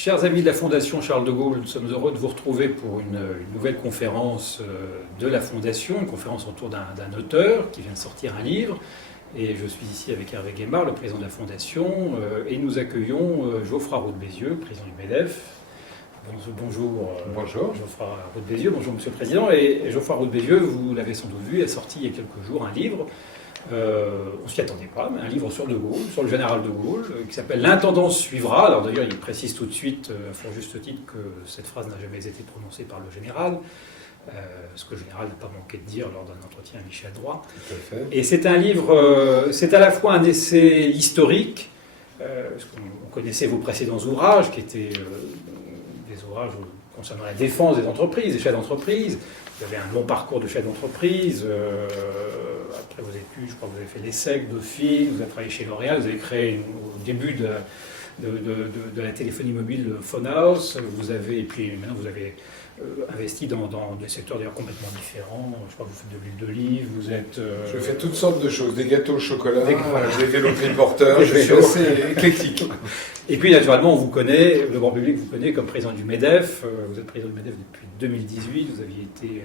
Chers amis de la Fondation Charles de Gaulle, nous sommes heureux de vous retrouver pour une nouvelle conférence de la Fondation, une conférence autour d'un auteur qui vient de sortir un livre. Et je suis ici avec Hervé Guémard, le président de la Fondation, et nous accueillons Geoffroy Roux de Bézieux, président du MEDEF. Bonjour. Bonjour. Geoffroy Roux de Bézieux, bonjour Monsieur le Président. Et Geoffroy Roux de Bézieux, vous l'avez sans doute vu, a sorti il y a quelques jours un livre. On ne s'y attendait pas, mais un livre sur De Gaulle, sur le général de Gaulle, qui s'appelle L'intendance suivra. Alors d'ailleurs, il précise tout de suite, à fort juste titre, que cette phrase n'a jamais été prononcée par le général, ce que le général n'a pas manqué de dire lors d'un entretien à Michel Droit. Tout à fait. Et c'est un livre, c'est à la fois un essai historique, parce qu'on connaissait vos précédents ouvrages, qui étaient des ouvrages concernant la défense des entreprises, des chefs d'entreprise. Vous avez un long parcours de chef d'entreprise. Après vos études, je crois que vous avez fait l'ESSEC, Dauphine, vous avez travaillé chez L'Oréal, vous avez créé au début de la téléphonie mobile Phone House. Et puis maintenant vous avez investi dans des secteurs d'ailleurs complètement différents. Je crois que vous faites de l'huile d'olive, vous êtes... Je fais toutes sortes de choses, des gâteaux au chocolat, voilà. des vélos triporteurs, je suis assez éclectique. Et puis naturellement, on vous connaît, le grand public vous connaît comme président du MEDEF. Vous êtes président du MEDEF depuis 2018, vous aviez été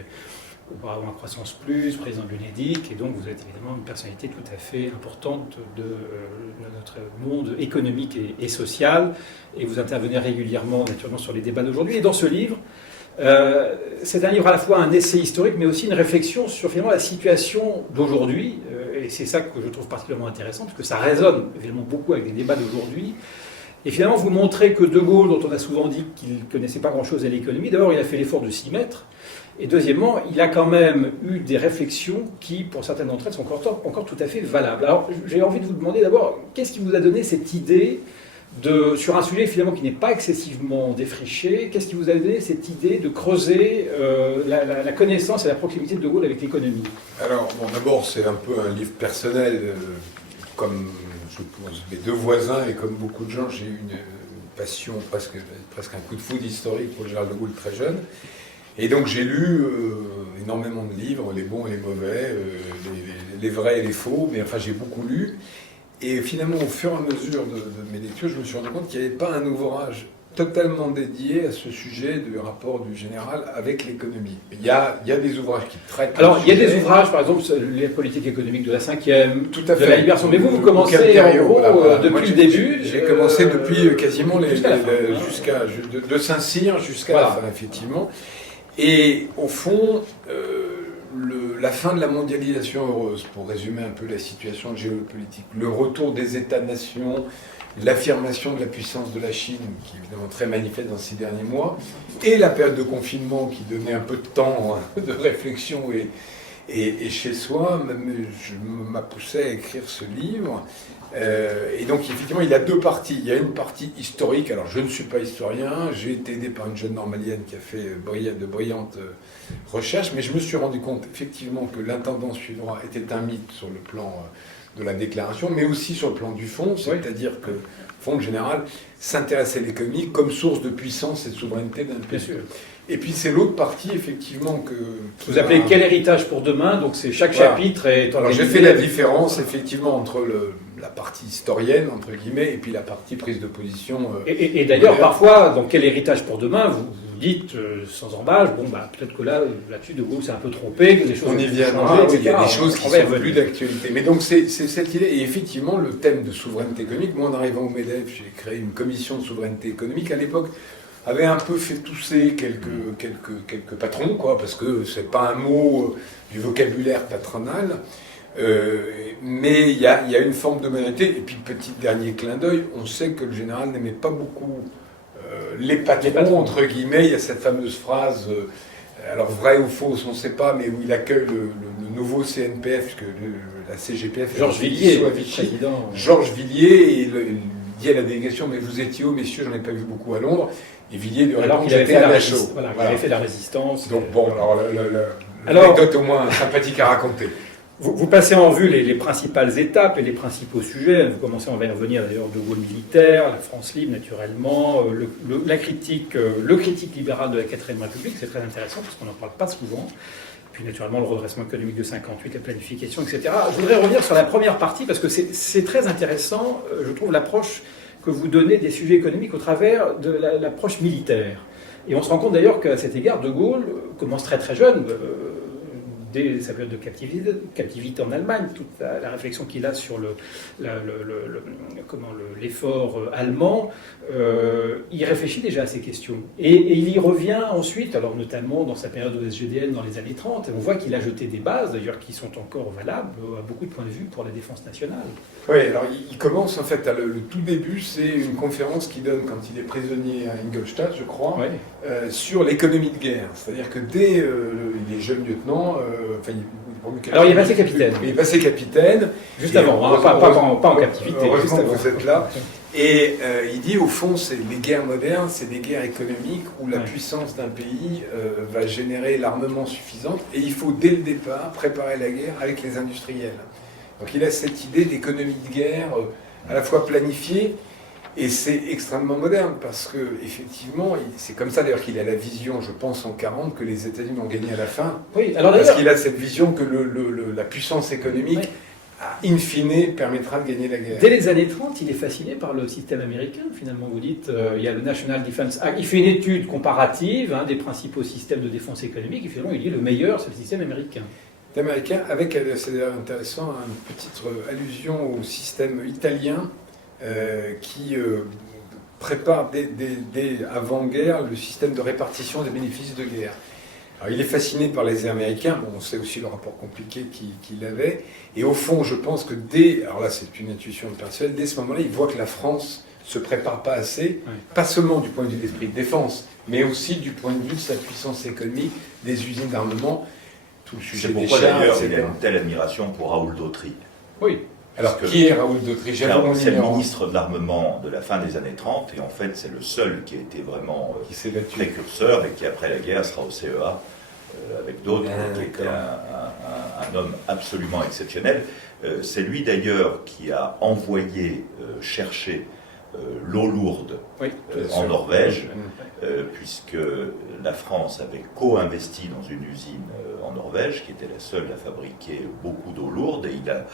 auparavant à Croissance Plus, président de l'UNEDIC, et donc vous êtes évidemment une personnalité tout à fait importante de notre monde économique et social, et vous intervenez régulièrement naturellement sur les débats d'aujourd'hui. Et dans ce livre, c'est un livre à la fois un essai historique, mais aussi une réflexion sur finalement la situation d'aujourd'hui, et c'est ça que je trouve particulièrement intéressant, parce que ça résonne évidemment beaucoup avec les débats d'aujourd'hui. Et finalement, vous montrez que De Gaulle, dont on a souvent dit qu'il ne connaissait pas grand-chose à l'économie, d'abord, il a fait l'effort de s'y mettre, et deuxièmement, il a quand même eu des réflexions qui, pour certaines d'entre elles, sont encore tout à fait valables. Alors, j'ai envie de vous demander d'abord, qu'est-ce qui vous a donné cette idée sur un sujet finalement qui n'est pas excessivement défriché, qu'est-ce qui vous a donné cette idée de creuser la connaissance et la proximité de De Gaulle avec l'économie? Alors, bon, d'abord, c'est un peu un livre personnel, comme je pense mes deux voisins, et comme beaucoup de gens, j'ai eu une passion, presque un coup de foudre historique pour le général de Gaulle très jeune. Et donc j'ai lu énormément de livres, les bons et les mauvais, les vrais et les faux, mais enfin j'ai beaucoup lu. Et finalement, au fur et à mesure de mes lectures, je me suis rendu compte qu'il n'y avait pas un ouvrage totalement dédié à ce sujet du rapport du général avec l'économie. Il y a des ouvrages qui traitent... Alors, il y a des ouvrages, par exemple, les politiques économiques de la 5e, tout à fait, de la Libération. Mais vous commencez en gros depuis le début. J'ai commencé depuis quasiment de Saint-Cyr jusqu'à la fin, effectivement. Et au fond, la fin de la mondialisation heureuse, pour résumer un peu la situation géopolitique, le retour des États-nations, l'affirmation de la puissance de la Chine, qui est évidemment très manifeste dans ces derniers mois, et la période de confinement qui donnait un peu de temps de réflexion et chez soi, m'a poussé à écrire ce livre. Et donc, effectivement, il y a deux parties. Il y a une partie historique. Alors, je ne suis pas historien. J'ai été aidé par une jeune normalienne qui a fait de brillantes recherches. Mais je me suis rendu compte, effectivement, que l'intendance suivra était un mythe sur le plan de la déclaration, mais aussi sur le plan du fond. C'est-à-dire que, le fond, le général s'intéressait à l'économie comme source de puissance et de souveraineté d'un pays. Et puis c'est l'autre partie, effectivement, que... Vous appelez quel héritage pour demain, donc c'est chaque chapitre est... Alors j'ai fait la différence, effectivement, entre la partie historienne, entre guillemets, et puis la partie prise de position... Et d'ailleurs, parfois, dans quel héritage pour demain, vous dites, sans embâche, bon, bah, peut-être que là-dessus, De Gaulle s'est un peu trompé, que des choses... On y vient, il y a des choses qui sont plus d'actualité. Mais donc c'est cette idée, et effectivement, le thème de souveraineté économique, moi en arrivant au MEDEF, j'ai créé une commission de souveraineté économique à l'époque, avait un peu fait tousser quelques patrons, quoi, parce que c'est pas un mot du vocabulaire patronal, mais il y a une forme de modernité. Et puis, petit dernier clin d'œil, on sait que le général n'aimait pas beaucoup les patrons, entre guillemets. Il y a cette fameuse phrase, alors vraie ou fausse, on ne sait pas, mais où il accueille le nouveau CNPF, que la CGPF, Georges Villiers, président. Georges Villiers, et il dit à la délégation, mais vous étiez où, messieurs, j'en ai pas vu beaucoup à Londres. Et Villiers lui répond, j'étais à Dachau. Voilà, il avait fait la résistance. Donc bon, alors l'anecdote au moins sympathique à raconter. Vous passez en revue les principales étapes et les principaux sujets. Vous commencez, on va y revenir d'ailleurs, De Gaulle militaire, la France libre naturellement, le critique libéral de la 4ème République, c'est très intéressant parce qu'on n'en parle pas souvent. Puis naturellement le redressement économique de 58, la planification, etc. Je voudrais revenir sur la première partie parce que c'est très intéressant, je trouve, l'approche que vous donnez des sujets économiques au travers de l'approche militaire. Et on se rend compte d'ailleurs qu'à cet égard, De Gaulle commence très très jeune, dès sa période de captivité en Allemagne, toute la réflexion qu'il a sur l'effort allemand, il réfléchit déjà à ces questions. Et il y revient ensuite, alors notamment dans sa période au SGDN dans les années 30, et on voit qu'il a jeté des bases, d'ailleurs, qui sont encore valables à beaucoup de points de vue pour la défense nationale. Oui, alors il commence en fait, le tout début, c'est une conférence qu'il donne quand il est prisonnier à Ingolstadt, je crois, sur l'économie de guerre. C'est-à-dire que dès il est jeune lieutenant, alors il est passé capitaine. Il est passé capitaine. Juste avant, pas en captivité. Heureusement que vous êtes là. Et il dit, au fond, les guerres modernes, c'est des guerres économiques où la puissance d'un pays va générer l'armement suffisant. Et il faut, dès le départ, préparer la guerre avec les industriels. Donc il a cette idée d'économie de guerre à la fois planifiée, et c'est extrêmement moderne, parce que effectivement, c'est comme ça d'ailleurs qu'il a la vision, je pense, en 40, que les États-Unis ont gagné à la fin. Oui, alors parce qu'il a cette vision que la puissance économique, in fine, permettra de gagner la guerre. Dès les années 30, il est fasciné par le système américain, finalement. Vous dites, il y a le National Defense Act. Il fait une étude comparative des principaux systèmes de défense économique, et finalement, il dit le meilleur, c'est le système américain. Américain, avec, c'est intéressant, une petite allusion au système italien qui prépare dès avant-guerre le système de répartition des bénéfices de guerre. Alors, il est fasciné par les Américains, bon, on sait aussi le rapport compliqué qu'il avait, et au fond, je pense que alors là c'est une intuition personnelle, dès ce moment-là, il voit que la France se prépare pas assez, pas seulement du point de vue de l'esprit de défense, mais aussi du point de vue de sa puissance économique, des usines d'armement. C'est pourquoi d'ailleurs il y a une telle admiration pour Raoul Dautry. Oui. Alors qui est Raoul Dautry? C'est le ministre de l'armement de la fin des années 30, et en fait c'est le seul qui a été vraiment précurseur, et qui après la guerre sera au CEA avec d'autres, qui était un homme absolument exceptionnel. C'est lui d'ailleurs qui a envoyé chercher l'eau lourde en Norvège, puisque la France avait co-investi dans une usine en Norvège, qui était la seule à fabriquer beaucoup d'eau lourde, et il a,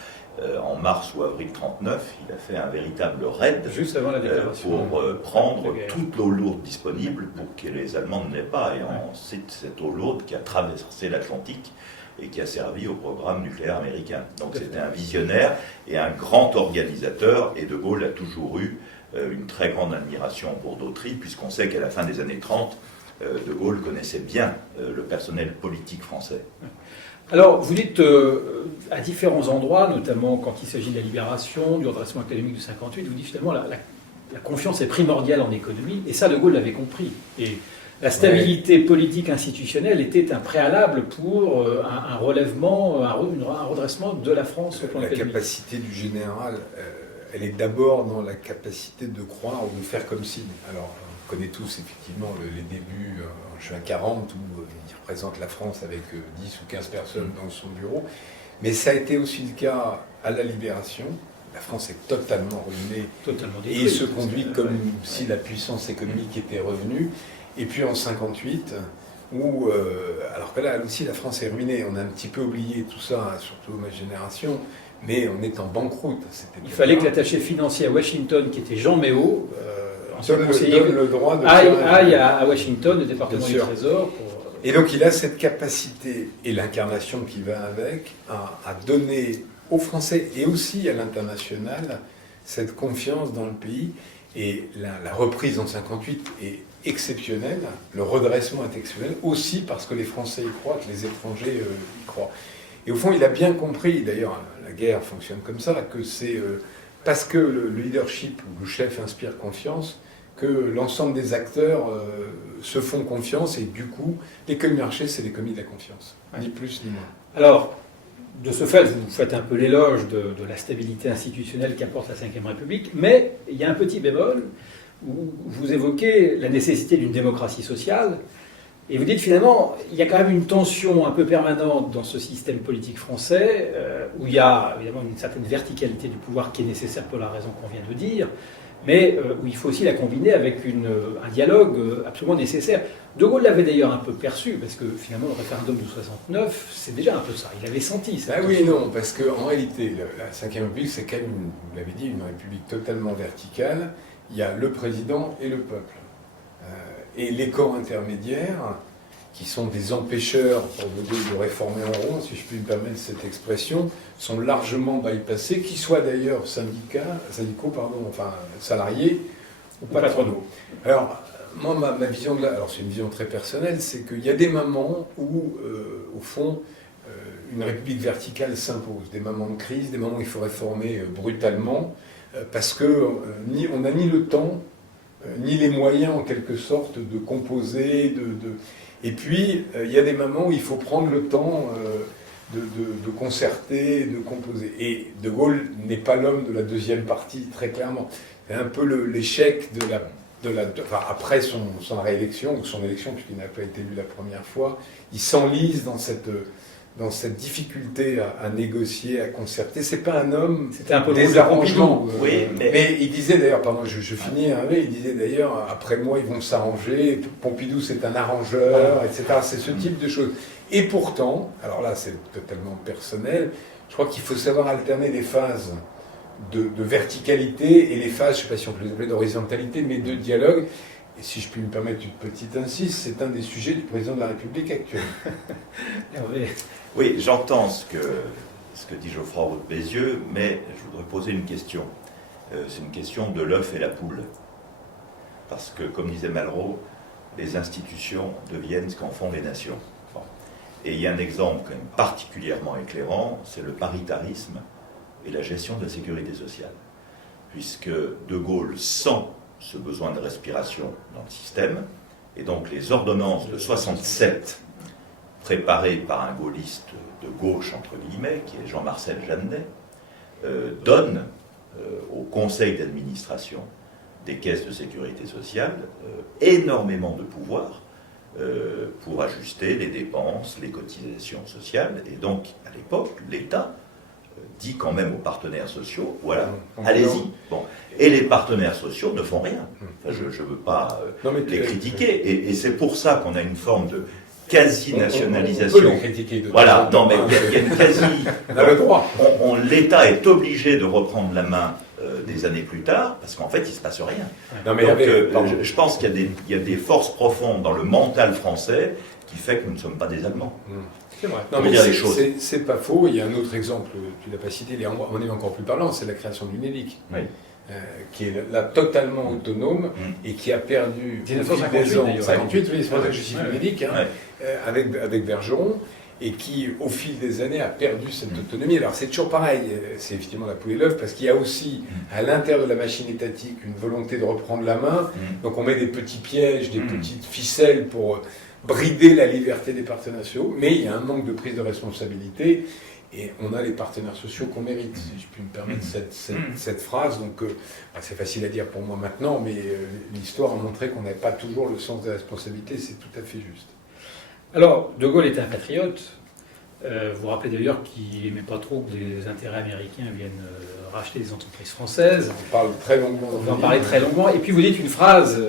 en mars ou avril 1939, il a fait un véritable raid juste avant la déclaration pour prendre toute l'eau lourde disponible pour que les Allemands ne l'aient pas, et ensuite cette eau lourde qui a traversé l'Atlantique et qui a servi au programme nucléaire américain. Donc c'était un visionnaire et un grand organisateur, et De Gaulle a toujours eu une très grande admiration pour Dautry, puisqu'on sait qu'à la fin des années 30, De Gaulle connaissait bien le personnel politique français. Alors, vous dites à différents endroits, notamment quand il s'agit de la libération, du redressement économique de 58, vous dites finalement la confiance est primordiale en économie, et ça, De Gaulle l'avait compris. Et la stabilité politique institutionnelle était un préalable pour un relèvement, un redressement de la France au plan économique. La capacité du général, elle est d'abord dans la capacité de croire ou de faire comme si. Alors, on connaît tous effectivement les débuts en juin 40, où il représente la France avec 10 ou 15 personnes dans son bureau. Mais ça a été aussi le cas à la Libération. La France est totalement ruinée, et il se conduit comme si la puissance économique était revenue. Et puis en 58, où, alors que là aussi la France est ruinée, on a un petit peu oublié tout ça, surtout ma génération, mais on est en banqueroute. Il fallait que l'attaché financier à Washington, qui était Jean Méot, donne le droit de aille à Washington, au département du Trésor. Et donc il a cette capacité, et l'incarnation qui va avec, à donner aux Français et aussi à l'international cette confiance dans le pays. Et la reprise en 58 est exceptionnelle, le redressement est exceptionnel, aussi parce que les Français y croient, que les étrangers y croient. Et au fond, il a bien compris, d'ailleurs la guerre fonctionne comme ça, que c'est parce que le leadership ou le chef inspire confiance, que l'ensemble des acteurs se font confiance, et du coup, l'économie de marché, c'est l'économie de la confiance, ni plus ni moins. Alors, de ce fait, vous faites un peu l'éloge de la stabilité institutionnelle qu'apporte la Ve République, mais il y a un petit bémol où vous évoquez la nécessité d'une démocratie sociale, et vous dites finalement, il y a quand même une tension un peu permanente dans ce système politique français, où il y a évidemment une certaine verticalité du pouvoir qui est nécessaire pour la raison qu'on vient de dire, mais où il faut aussi la combiner avec un dialogue absolument nécessaire. De Gaulle l'avait d'ailleurs un peu perçu, parce que finalement le référendum de 69, c'est déjà un peu ça. Il avait senti ça. Ah oui, non, parce qu'en réalité, la Ve République, c'est quand même, vous l'avez dit, une république totalement verticale, il y a le président et le peuple. Et les corps intermédiaires, qui sont des empêcheurs, pour vous dire, de réformer en rond, si je puis me permettre cette expression, sont largement bypassés, qu'ils soient d'ailleurs syndicaux, enfin salariés ou patronaux. Alors, moi, ma vision alors c'est une vision très personnelle, c'est qu'il y a des moments où, au fond, une république verticale s'impose, des moments de crise, des moments où il faut réformer brutalement, parce qu'on n'a ni le temps, ni les moyens, en quelque sorte, de composer, Et puis, il y a des moments où il faut prendre le temps de concerter, de composer. Et De Gaulle n'est pas l'homme de la deuxième partie, très clairement. C'est un peu l'échec après son réélection, ou son élection, puisqu'il n'a pas été élu la première fois. Il s'enlise dans cette difficulté à négocier, à concerter. C'est pas un homme des arrangements. Oui, mais il disait d'ailleurs, pardon, je finis, il disait d'ailleurs, après moi ils vont s'arranger, Pompidou c'est un arrangeur, etc. C'est ce type de choses. Et pourtant, alors là c'est totalement personnel, je crois qu'il faut savoir alterner les phases de verticalité et les phases, je ne sais pas si on peut les appeler d'horizontalité, mais de dialogue. Et si je puis me permettre une petite insiste, c'est un des sujets du président de la République actuel. Oui, j'entends ce que dit Geoffroy Roux de Bézieux, mais je voudrais poser une question. C'est une question de l'œuf et la poule. Parce que, comme disait Malraux, les institutions deviennent ce qu'en font les nations. Bon. Et il y a un exemple quand même particulièrement éclairant, c'est le paritarisme et la gestion de la sécurité sociale. Puisque De Gaulle sent ce besoin de respiration dans le système, et donc les ordonnances de 67, préparées par un gaulliste de gauche, entre guillemets, qui est Jean-Marcel Jeannet, donnent au conseil d'administration des caisses de sécurité sociale énormément de pouvoir pour ajuster les dépenses, les cotisations sociales, et donc, à l'époque, l'État dit quand même aux partenaires sociaux, voilà, allez-y. Bon. Et les partenaires sociaux ne font rien. Enfin, je ne veux pas les critiquer. Et c'est pour ça qu'on a une forme de quasi-nationalisation. On peut les critiquer. Voilà, non, mais il y a une quasi... On a le droit. L'État est obligé de reprendre la main des années plus tard, parce qu'en fait, il ne se passe rien. Non, mais donc, je pense qu'il y a des forces profondes dans le mental français qui fait que nous ne sommes pas des Allemands. C'est vrai. Non, mais c'est pas faux. Il y a un autre exemple, tu ne l'as pas cité, on est encore plus parlant, c'est la création du l'UNEDIC, qui est là totalement autonome et qui a perdu 1958, oui, c'est pour ça que je cite l'UNEDIC, avec Bergeron, et qui, au fil des années, a perdu cette autonomie. Alors c'est toujours pareil, c'est effectivement la poule et l'œuf, parce qu'il y a aussi, à l'intérieur de la machine étatique, une volonté de reprendre la main. Donc on met des petits pièges, des petites ficelles pour brider la liberté des partenaires sociaux, mais il y a un manque de prise de responsabilité, et on a les partenaires sociaux qu'on mérite, si je puis me permettre cette phrase. Donc c'est facile à dire pour moi maintenant, mais l'histoire a montré qu'on n'avait pas toujours le sens de la responsabilité, c'est tout à fait juste. Alors, De Gaulle était un patriote. Vous vous rappelez d'ailleurs qu'il n'aimait pas trop que les intérêts américains viennent racheter des entreprises françaises. On parle très longuement. On va en parler très longuement. Et puis vous dites une phrase...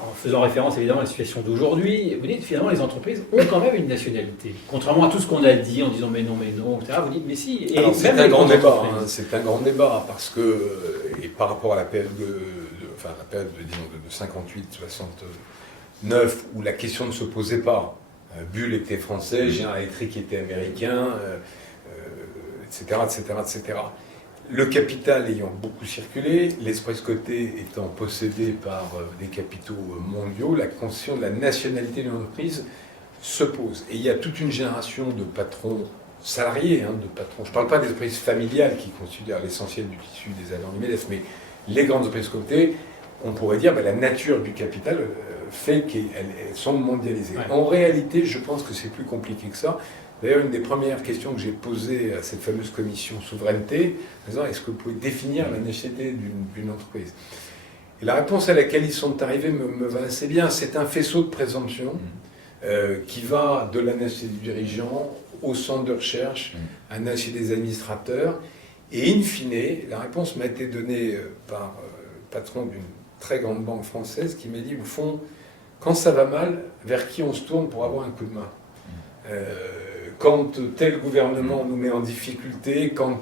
en faisant référence évidemment à la situation d'aujourd'hui, vous dites finalement les entreprises ont quand même une nationalité. Contrairement à tout ce qu'on a dit en disant mais non, etc., vous dites mais si. Et c'est un grand débat, c'est un grand débat, parce que, et par rapport à la période de 58-69, où la question ne se posait pas, Bull était français, General Electric était américain, etc., etc. Le capital ayant beaucoup circulé, l'Express coté étant possédé par des capitaux mondiaux, la question de la nationalité de l'entreprise se pose. Et il y a toute une génération de patrons salariés, de patrons. Je ne parle pas des entreprises familiales qui considèrent l'essentiel du tissu des agents du MEDEF, mais les grandes entreprises cotées, on pourrait dire la nature du capital fait qu'elles sont mondialisées. Ouais. En réalité, je pense que c'est plus compliqué que ça. D'ailleurs, une des premières questions que j'ai posées à cette fameuse commission souveraineté, en disant est-ce que vous pouvez définir la nationalité d'une entreprise ? Et la réponse à laquelle ils sont arrivés me va assez bien. C'est un faisceau de présomption qui va de la nationalité du dirigeant au centre de recherche, à la nationalité des administrateurs. Et in fine, la réponse m'a été donnée par le patron d'une très grande banque française qui m'a dit, au fond, quand ça va mal, vers qui on se tourne pour avoir un coup de main ? Quand tel gouvernement nous met en difficulté, on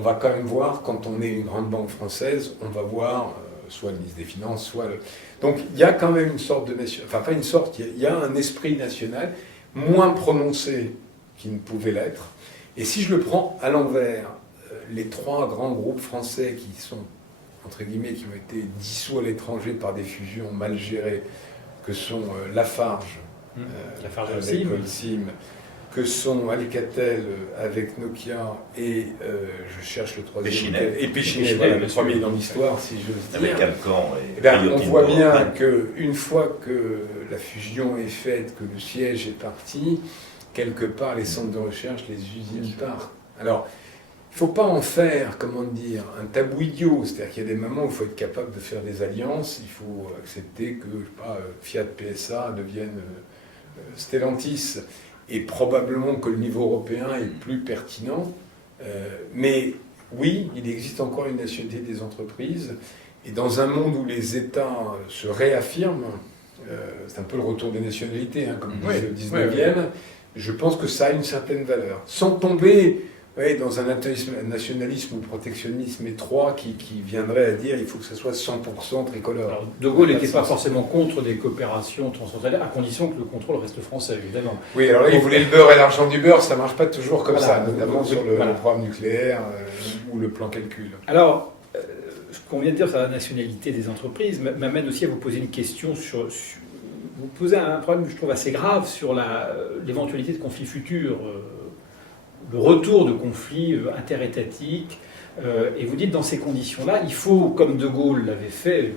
va quand même voir, quand on est une grande banque française, on va voir soit le ministre des Finances, soit le... Donc il y a quand même une sorte de nation... Enfin, pas une sorte, il y a un esprit national moins prononcé qu'il ne pouvait l'être. Et si je le prends à l'envers, les 3 grands groupes français qui sont, entre guillemets, qui ont été dissous à l'étranger par des fusions mal gérées, que sont Lafarge, avec Holcim, que sont Alcatel avec Nokia et je cherche le troisième. Et Péchinet, voilà, le premier dans l'histoire, si j'ose dire. Avec Alcan et on voit bien qu'une fois que la fusion est faite, que le siège est parti, quelque part les centres de recherche, les usines partent. Alors, il ne faut pas en faire, comment dire, un tabou idiot. C'est-à-dire qu'il y a des moments où il faut être capable de faire des alliances, il faut accepter que, je sais pas, Fiat PSA devienne Stellantis. Et probablement que le niveau européen est plus pertinent. Mais oui, il existe encore une nationalité des entreprises. Et dans un monde où les États se réaffirment, c'est un peu le retour des nationalités, hein, comme disait le 19e, je pense que ça a une certaine valeur. Sans tomber dans un nationalisme ou protectionnisme étroit qui viendrait à dire qu'il faut que ce soit 100% tricolore. Alors, De Gaulle n'était pas forcément contre des coopérations transfrontalières, à condition que le contrôle reste français, évidemment. Oui, alors là, il voulait le beurre et l'argent du beurre, ça ne marche pas toujours comme ça, notamment sur le programme nucléaire ou le plan calcul. Alors, ce qu'on vient de dire sur la nationalité des entreprises m'amène aussi à vous poser une question sur vous posez un problème que je trouve assez grave sur l'éventualité de conflits futurs, le retour de conflits interétatiques. Et vous dites, dans ces conditions-là, il faut, comme De Gaulle l'avait fait,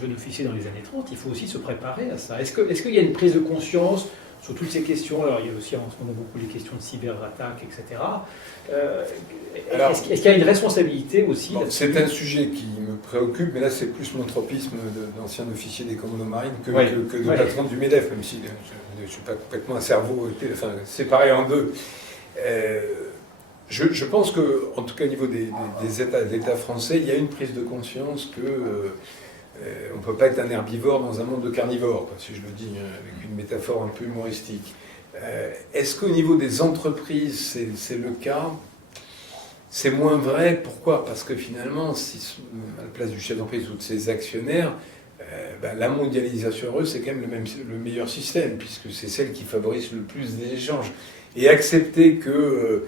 jeune officier dans les années 30, il faut aussi se préparer à ça. Est-ce qu'il y a une prise de conscience sur toutes ces questions? Alors, il y a aussi en ce moment beaucoup les questions de cyberattaques, etc. Est-ce qu'il y a une responsabilité aussi? C'est un sujet qui me préoccupe, mais là c'est plus mon tropisme d'ancien officier des commandos marines que de patron du MEDEF, même si je ne suis pas complètement un cerveau séparé en deux. Je pense que, en tout cas au niveau des États, de l'État français, il y a une prise de conscience que on ne peut pas être un herbivore dans un monde de carnivores, si je le dis avec une métaphore un peu humoristique. Est-ce qu'au niveau des entreprises, c'est le cas? C'est moins vrai. Pourquoi? Parce que finalement, si, à la place du chef d'entreprise ou de ses actionnaires, la mondialisation heureuse, c'est quand même le meilleur système, puisque c'est celle qui favorise le plus d'échanges. Et accepter que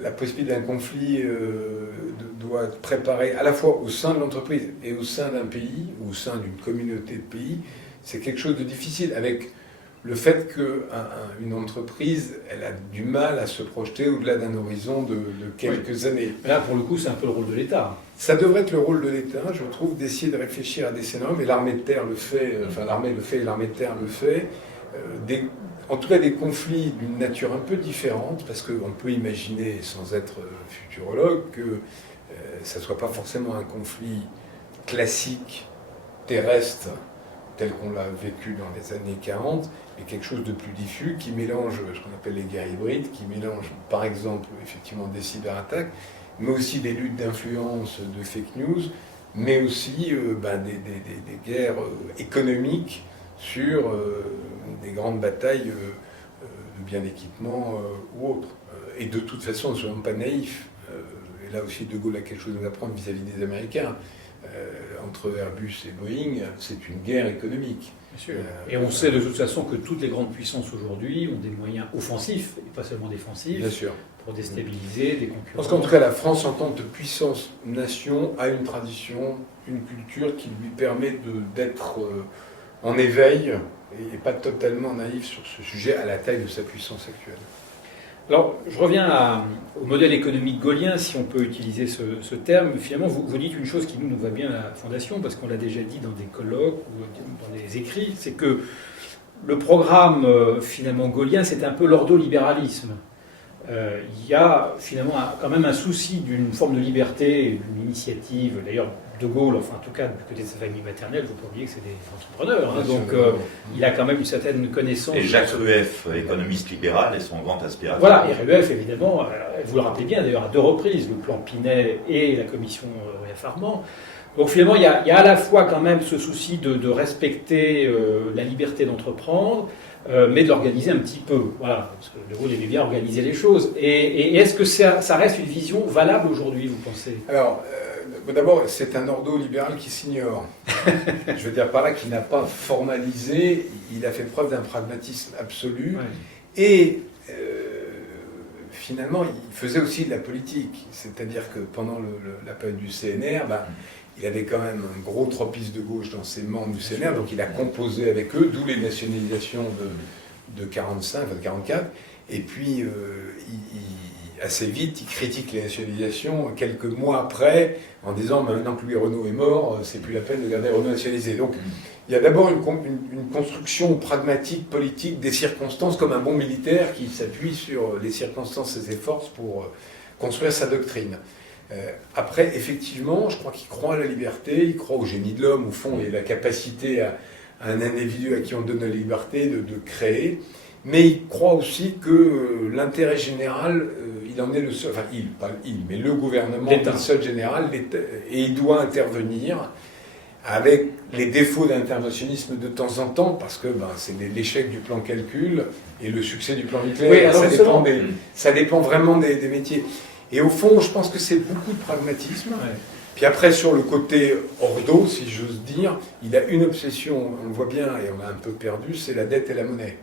la possibilité d'un conflit doit être préparée à la fois au sein de l'entreprise et au sein d'un pays, ou au sein d'une communauté de pays, c'est quelque chose de difficile, avec le fait qu'une entreprise, elle a du mal à se projeter au-delà d'un horizon de quelques années. Mais là, pour le coup, c'est un peu le rôle de l'État. Ça devrait être le rôle de l'État, je trouve, d'essayer de réfléchir à des scénarios, mais l'armée de terre le fait, enfin l'armée le fait et l'armée de terre le fait, en tout cas des conflits d'une nature un peu différente, parce qu'on peut imaginer, sans être futurologue, que ça ne soit pas forcément un conflit classique, terrestre, tel qu'on l'a vécu dans les années 40, mais quelque chose de plus diffus, qui mélange ce qu'on appelle les guerres hybrides, qui mélange par exemple effectivement des cyberattaques, mais aussi des luttes d'influence, de fake news, mais aussi des guerres économiques sur des grandes batailles de bien d'équipement ou autres. Et de toute façon, ne soyons pas naïfs. Et là aussi, De Gaulle a quelque chose à nous apprendre vis-à-vis des Américains. Entre Airbus et Boeing, c'est une guerre économique. Bien sûr. Et on sait de toute façon que toutes les grandes puissances aujourd'hui ont des moyens offensifs, et pas seulement défensifs, bien sûr, pour déstabiliser des concurrents. Je pense qu'en tout cas, la France, en tant que puissance-nation, a une tradition, une culture qui lui permet d'être en éveil et pas totalement naïf sur ce sujet à la taille de sa puissance actuelle. Alors, je reviens au modèle économique gaullien, si on peut utiliser ce terme. Finalement, vous dites une chose qui nous va bien à la Fondation, parce qu'on l'a déjà dit dans des colloques ou dans des écrits, c'est que le programme finalement gaullien, c'est un peu l'ordolibéralisme. Il y a finalement quand même un souci d'une forme de liberté, d'une initiative. D'ailleurs, De Gaulle, enfin en tout cas du côté de sa famille maternelle, il ne faut pas oublier que c'est des entrepreneurs. Hein, donc il a quand même une certaine connaissance. Et Jacques Rueff, économiste libéral, est son grand aspirateur. Voilà, et Rueff, évidemment, vous le rappelez bien d'ailleurs à 2 reprises, le plan Pinet et la commission Rueff-Armand. Donc finalement, il y a à la fois quand même ce souci de respecter la liberté d'entreprendre, mais de l'organiser un petit peu. Voilà, parce que De Gaulle aimait bien organiser les choses. Et est-ce que ça reste une vision valable aujourd'hui, vous pensez? Alors, d'abord, c'est un ordo-libéral qui s'ignore. Je veux dire par là qu'il n'a pas formalisé, il a fait preuve d'un pragmatisme absolu. Ouais. Et finalement, il faisait aussi de la politique. C'est-à-dire que pendant la période du CNR, il avait quand même un gros tropisme de gauche dans ses membres du CNR, donc il a composé avec eux, d'où les nationalisations de 45, de 44. Et puis, assez vite, il critique les nationalisations quelques mois après, en disant maintenant que Louis Renault est mort, c'est plus la peine de garder Renault nationalisé. Donc, il y a d'abord une construction pragmatique, politique des circonstances, comme un bon militaire qui s'appuie sur les circonstances et ses forces pour construire sa doctrine. Après, effectivement, je crois qu'il croit à la liberté, il croit au génie de l'homme, au fond, et la capacité à un individu à qui on donne la liberté de créer. Mais il croit aussi que l'intérêt général, il en est le seul, enfin pas il, mais le gouvernement est le seul général, et il doit intervenir avec les défauts d'interventionnisme de temps en temps, parce que c'est l'échec du plan calcul et le succès du plan nucléaire. Oui, ça dépend vraiment des métiers. Et au fond, je pense que c'est beaucoup de pragmatisme. Ouais. Puis après, sur le côté ordo, si j'ose dire, il a une obsession, on le voit bien, et on l'a un peu perdu, c'est la dette et la monnaie.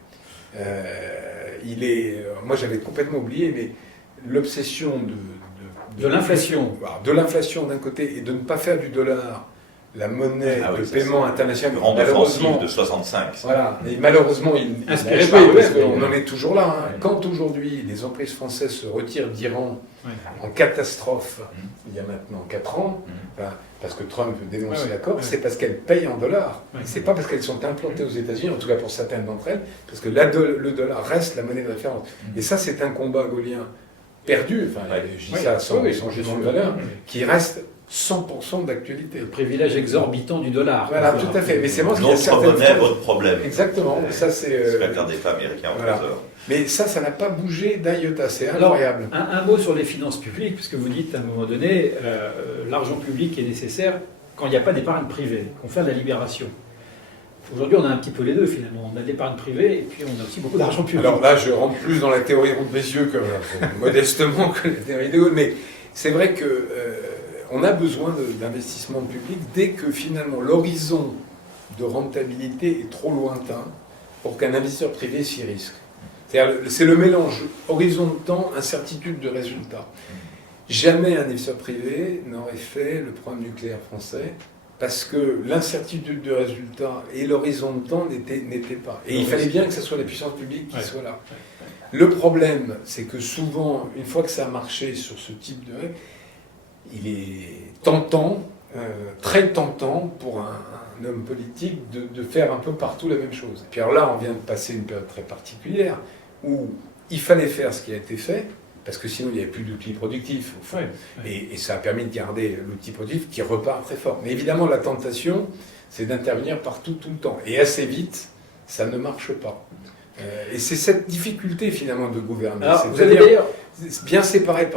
Moi j'avais complètement oublié, mais l'obsession de l'inflation. De l'inflation d'un côté, et de ne pas faire du dollar la monnaie de paiement international. Grande offensive de 65. Voilà, et malheureusement, il a échoué, parce qu'on en est toujours là. Hein. Ouais. Quand aujourd'hui les entreprises françaises se retirent d'Iran en catastrophe, il y a maintenant 4 ans, parce que Trump dénonce l'accord, c'est parce qu'elles payent en dollars. C'est pas parce qu'elles sont implantées aux États-Unis, en tout cas pour certaines d'entre elles, parce que le dollar reste la monnaie de référence. Et ça, c'est un combat gaulien perdu, je dis ça sans jugement de valeur, qui reste 100% d'actualité. Le privilège exorbitant du dollar. Voilà, tout à fait. Mais c'est moi qui notre monnaie, votre problème. Exactement. Ça, c'est secrétaire d'État américain en 15 heures. Mais ça n'a pas bougé d'un iota. C'est incroyable. Alors, un mot sur les finances publiques, puisque vous dites à un moment donné, l'argent public est nécessaire quand il n'y a pas d'épargne privée, qu'on fait de la libération. Aujourd'hui, on a un petit peu les deux, finalement. On a de l'épargne privée et puis on a aussi beaucoup d'argent public. Alors là, je rentre plus dans la théorie ronde des yeux, modestement, que la théorie de Gaulle. Mais c'est vrai que on a besoin d'investissement public dès que finalement l'horizon de rentabilité est trop lointain pour qu'un investisseur privé s'y risque. C'est le mélange horizon de temps, incertitude de résultat. Jamais un investisseur privé n'aurait fait le programme nucléaire français parce que l'incertitude de résultat et l'horizon de temps n'étaient pas. Et il fallait bien que ce soit les puissances publiques qui soient là. Le problème, c'est que souvent, une fois que ça a marché sur ce type de règles, il est tentant, très tentant pour un homme politique de faire un peu partout la même chose. Et puis alors là, on vient de passer une période très particulière où il fallait faire ce qui a été fait, parce que sinon il n'y avait plus d'outils productifs. Au fond. Et ça a permis de garder l'outil productif qui repart très fort. Mais évidemment, la tentation, c'est d'intervenir partout, tout le temps. Et assez vite, ça ne marche pas. Et c'est cette difficulté finalement de gouverner. Alors, vous avez d'ailleurs bien séparer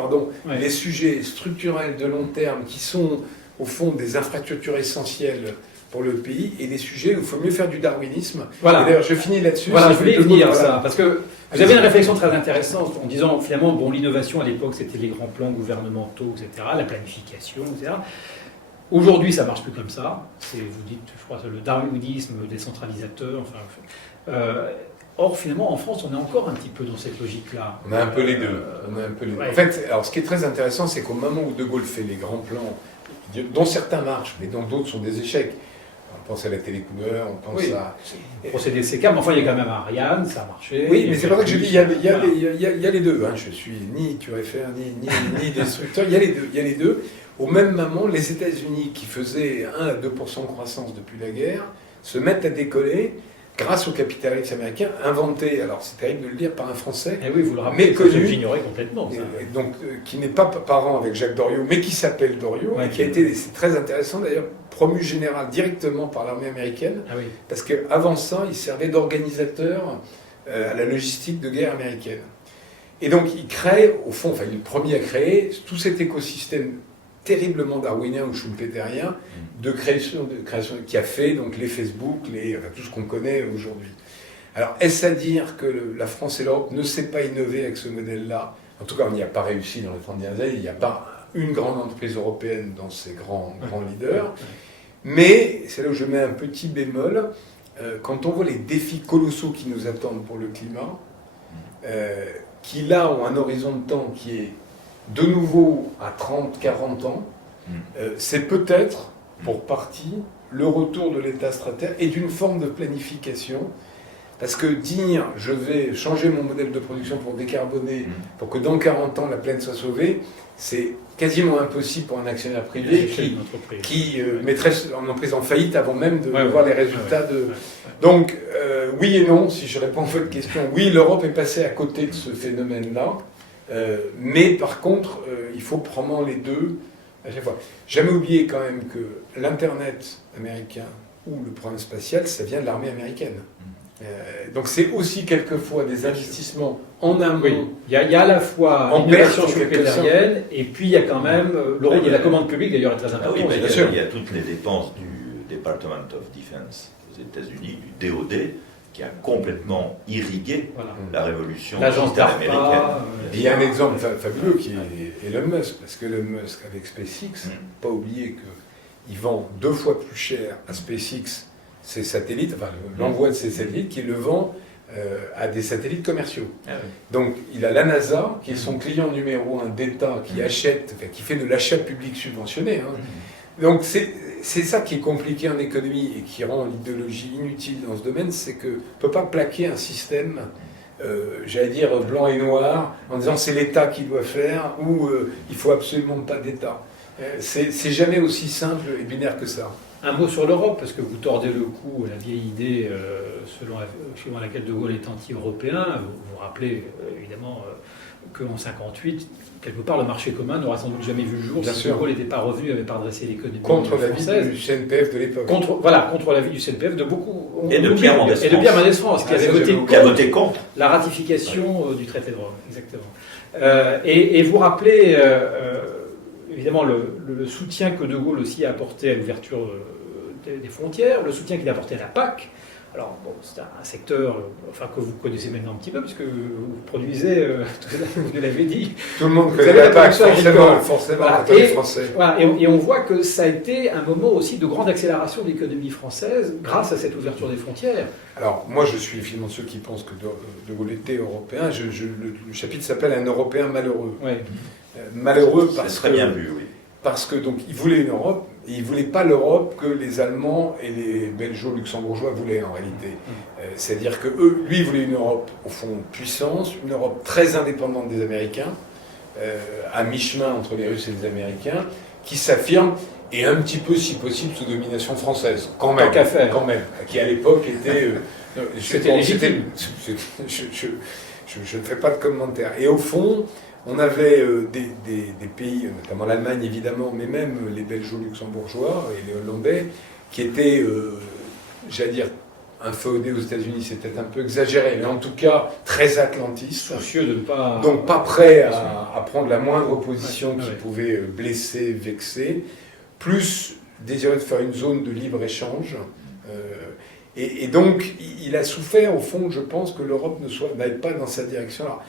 les sujets structurels de long terme qui sont au fond des infrastructures essentielles pour le pays et des sujets où il faut mieux faire du darwinisme. Voilà. D'ailleurs, je finis là-dessus. Voilà, je voulais y venir à ça, parce que vous avez une réflexion très intéressante en disant finalement, l'innovation à l'époque c'était les grands plans gouvernementaux, etc., la planification, etc. Aujourd'hui, ça marche plus comme ça. Vous dites, je crois, le darwinisme décentralisateur. Or, finalement, en France, on est encore un petit peu dans cette logique-là. On a un peu les deux. En fait, alors, ce qui est très intéressant, c'est qu'au moment où De Gaulle fait les grands plans, dont certains marchent, mais dont d'autres sont des échecs. On pense à la télécouleur, on pense à... Le procédé CK, mais enfin, il y a quand même Ariane, ça a marché. Oui, mais c'est pas ça que je dis, il y a les deux. Hein. Je suis ni turéfère, ni destructeur, il y a les deux. Au même moment, les États-Unis, qui faisaient 1 à 2% de croissance depuis la guerre, se mettent à décoller grâce au capitalisme américain, inventé, alors c'est terrible de le dire, par un Français, oui, vous le rappelez, méconnu, j'ignorais complètement. Ça. Donc, qui n'est pas parent avec Jacques Doriot, mais qui s'appelle Doriot, et qui a été, c'est très intéressant d'ailleurs, promu général directement par l'armée américaine, parce qu'avant ça, il servait d'organisateur à la logistique de guerre américaine. Et donc, il crée, au fond, il est le premier à créer tout cet écosystème terriblement darwinien ou schumpeterien de création qui a fait donc les Facebook, tout ce qu'on connaît aujourd'hui. Alors, est-ce à dire que la France et l'Europe ne s'est pas innover avec ce modèle-là? En tout cas, on n'y a pas réussi dans les 30 dernières années. Il n'y a pas une grande entreprise européenne dans ses grands leaders. Mais, c'est là où je mets un petit bémol, quand on voit les défis colossaux qui nous attendent pour le climat, qui là ont un horizon de temps qui est de nouveau à 30, 40 ans, c'est peut-être, pour partie, le retour de l'État stratège et d'une forme de planification. Parce que dire je vais changer mon modèle de production pour décarboner, pour que dans 40 ans la planète soit sauvée, c'est quasiment impossible pour un actionnaire privé qui mettrait l'entreprise en faillite avant même de voir les résultats de... Donc, oui et non, si je réponds à votre question, oui, l'Europe est passée à côté de ce phénomène-là, mais par contre, il faut prendre les deux à chaque fois. Jamais oublier quand même que l'Internet américain ou le programme spatial, ça vient de l'armée américaine. Donc c'est aussi quelquefois des investissements en amont. Oui. Il y a à la fois l'innovation schumpeterienne et puis il y a quand même le rôle de la commande publique d'ailleurs est très important. Oui, mais il y a toutes les dépenses du Department of Defense aux États-Unis, du DoD, qui a complètement irrigué la révolution digitale américaine. Il y a un exemple fabuleux qui est Elon Musk, parce que Elon Musk avec SpaceX, pas oublier qu'il vend 2 fois plus cher à SpaceX ses satellites, enfin l'envoi de ses satellites, qui le vend à des satellites commerciaux. Donc il a la NASA, qui est son client numéro 1 d'État, qui achète, qui fait de l'achat public subventionné. Donc c'est ça qui est compliqué en économie et qui rend l'idéologie inutile dans ce domaine, c'est qu'on ne peut pas plaquer un système, j'allais dire blanc et noir, en disant c'est l'État qui doit faire ou il ne faut absolument pas d'État. C'est jamais aussi simple et binaire que ça. Un mot sur l'Europe, parce que vous tordez le cou à la vieille idée selon laquelle De Gaulle est anti-européen. Vous vous rappelez évidemment qu'en 1958, quelque part, le marché commun n'aura sans doute jamais vu le jour si De Gaulle n'était pas revenu, n'avait pas redressé l'économie contre française. L'avis du CNPF de l'époque. Contre l'avis du CNPF de beaucoup. Et de Pierre Mendès France. Et de Pierre Mendès France, qui a voté contre la ratification du traité de Rome. Exactement. Et vous rappelez évidemment le soutien que De Gaulle aussi a apporté à l'ouverture des frontières, le soutien qu'il a apporté à la PAC. Alors, bon, c'est un secteur que vous connaissez maintenant un petit peu, puisque vous produisez, vous l'avez dit. Tout le monde connaît la PAC, forcément, les Français. Voilà, et on voit que ça a été un moment aussi de grande accélération de l'économie française grâce à cette ouverture des frontières. Alors, moi, je suis finalement de ceux qui pensent que De Gaulle était européen. Le chapitre s'appelle « Un Européen malheureux ». Ouais. Malheureux parce très bien vu, oui. Parce que donc il voulait une Europe, et il ne voulait pas l'Europe que les Allemands et les Belgeo-Luxembourgeois voulaient en réalité. C'est-à-dire que lui, il voulait une Europe au fond puissance, une Europe très indépendante des Américains, à mi-chemin entre les Russes et les Américains, qui s'affirme, et un petit peu, si possible, sous domination française, quand même, qui à l'époque était... c'était légitime. Je ne fais pas de commentaires. Et au fond... On avait des pays, notamment l'Allemagne évidemment, mais même les Belgeo-Luxembourgeois et les Hollandais, qui étaient, j'allais dire, inféodés aux États-Unis, c'était un peu exagéré, mais en tout cas très atlantistes. Soucieux de ne pas... Donc pas prêts à prendre la moindre opposition qui pouvait blesser, vexer, plus désireux de faire une zone de libre-échange. Et donc il a souffert, au fond, je pense, que l'Europe n'aille pas dans cette direction-là.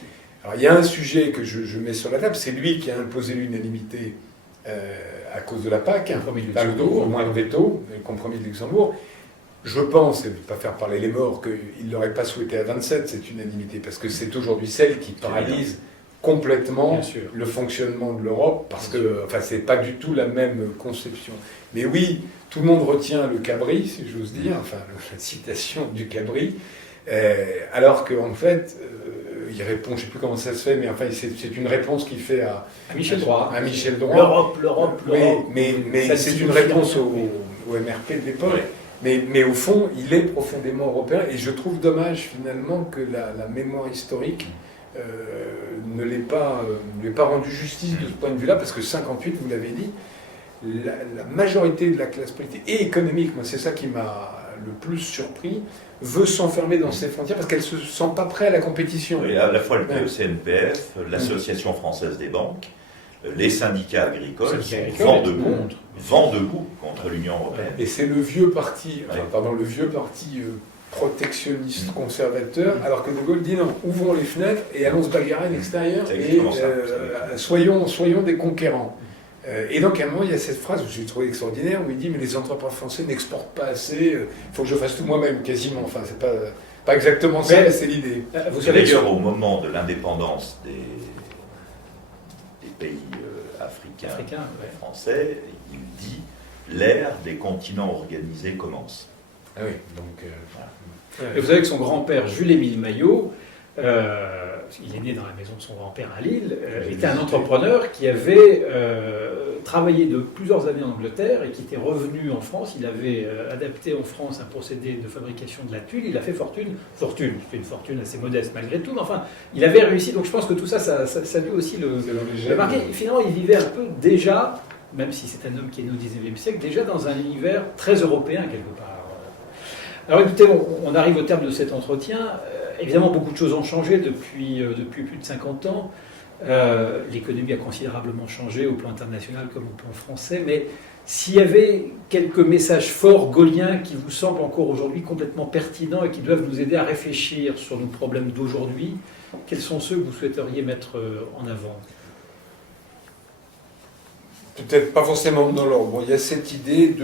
Alors, il y a un sujet que je mets sur la table, c'est lui qui a imposé l'unanimité à cause de la PAC, au moins le veto, le compromis de Luxembourg. Je pense, et ne pas faire parler les morts, qu'il ne l'aurait pas souhaité à 27, cette unanimité, parce que c'est aujourd'hui celle qui paralyse complètement le fonctionnement de l'Europe, parce que c'est pas du tout la même conception. Mais oui, tout le monde retient le cabri, si j'ose dire, la citation du cabri, alors qu'en fait... il répond, je ne sais plus comment ça se fait, mais c'est une réponse qu'il fait à Michel Droit. À Michel Droit. L'Europe. Mais c'est une réponse au MRP de l'époque. Mais au fond, il est profondément européen. Et je trouve dommage, finalement, que la mémoire historique ne l'ait pas rendu justice de ce point de vue-là, parce que 58, vous l'avez dit, la majorité de la classe politique et économique, moi c'est ça qui m'a le plus surpris, veut s'enfermer dans ses frontières parce qu'elle ne se sent pas prête à la compétition. Oui, à la fois le CNPF, l'Association française des banques, les syndicats agricoles vont debout contre l'Union européenne. Et c'est le vieux parti, protectionniste conservateur, alors que De Gaulle dit non, ouvrons les fenêtres et allons se bagarrer à l'extérieur et soyons des conquérants. Et donc, à un moment, il y a cette phrase que j'ai trouvée extraordinaire où il dit « Mais les entrepreneurs français n'exportent pas assez, il faut que je fasse tout moi-même, quasiment. » Enfin, c'est pas exactement ça, mais c'est l'idée. Vous savez, d'ailleurs, au moment de l'indépendance des pays africains français, il dit « L'ère des continents organisés commence ». Ah oui, donc... voilà. Et vous savez que son grand-père, Jules-Émile Maillot, il est né dans la maison de son grand-père à Lille, était un entrepreneur qui avait travaillé de plusieurs années en Angleterre et qui était revenu en France. Il avait adapté en France un procédé de fabrication de la tuile. Il a fait fortune, c'était une fortune assez modeste malgré tout, mais enfin, il avait réussi. Donc je pense que tout ça, ça lui aussi le marqué. Finalement, il vivait un peu déjà, même si c'est un homme qui est né au XIXe siècle, déjà dans un univers très européen quelque part. Alors écoutez, on arrive au terme de cet entretien. Évidemment, beaucoup de choses ont changé depuis plus de 50 ans. L'économie a considérablement changé au plan international comme au plan français. Mais s'il y avait quelques messages forts gaulliens qui vous semblent encore aujourd'hui complètement pertinents et qui doivent nous aider à réfléchir sur nos problèmes d'aujourd'hui, quels sont ceux que vous souhaiteriez mettre en avant ? Peut-être pas forcément dans l'ordre. Bon, il y a cette idée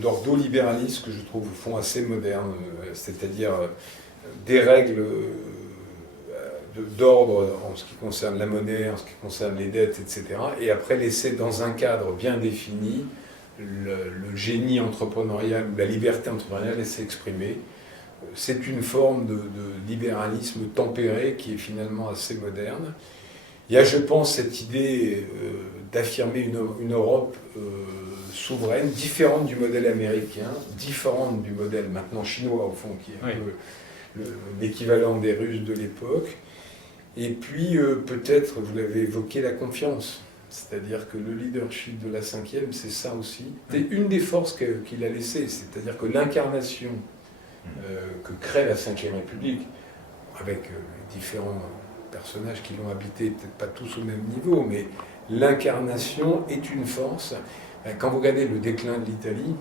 d'ordolibéralisme que je trouve au fond assez moderne, c'est-à-dire des règles d'ordre en ce qui concerne la monnaie, en ce qui concerne les dettes, etc. Et après laisser dans un cadre bien défini le génie entrepreneurial, la liberté entrepreneuriale s'exprimer. C'est une forme de libéralisme tempéré qui est finalement assez moderne. Il y a, je pense, cette idée d'affirmer une Europe souveraine, différente du modèle américain, différente du modèle maintenant chinois, au fond, qui est un peu l'équivalent des Russes de l'époque. Et puis, peut-être, vous l'avez évoqué, la confiance. C'est-à-dire que le leadership de la 5e, c'est ça aussi. C'est une des forces qu'il a laissées, c'est-à-dire que l'incarnation que crée la 5e République, avec les différents personnages qui l'ont habité, peut-être pas tous au même niveau, mais l'incarnation est une force. Quand vous regardez le déclin de l'Italie,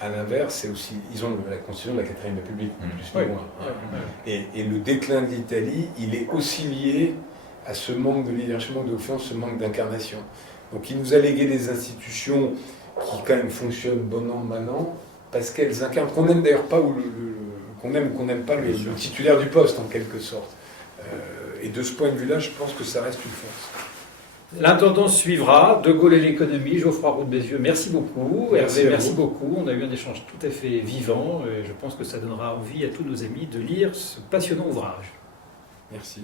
à l'inverse, c'est aussi, ils ont la constitution de la 4e République, plus ou moins. Et le déclin de l'Italie, il est aussi lié à ce manque de leadership, de confiance, ce manque d'incarnation. Donc il nous a légué des institutions qui quand même fonctionnent bon an, mal an, parce qu'elles incarnent, qu'on n'aime d'ailleurs pas, qu'on aime ou qu'on n'aime pas le titulaire du poste en quelque sorte. Et de ce point de vue-là, je pense que ça reste une force. L'intendance suivra. De Gaulle et l'économie, Geoffroy Roux de Bézieux, merci beaucoup. Hervé, merci beaucoup. On a eu un échange tout à fait vivant. Et je pense que ça donnera envie à tous nos amis de lire ce passionnant ouvrage. Merci.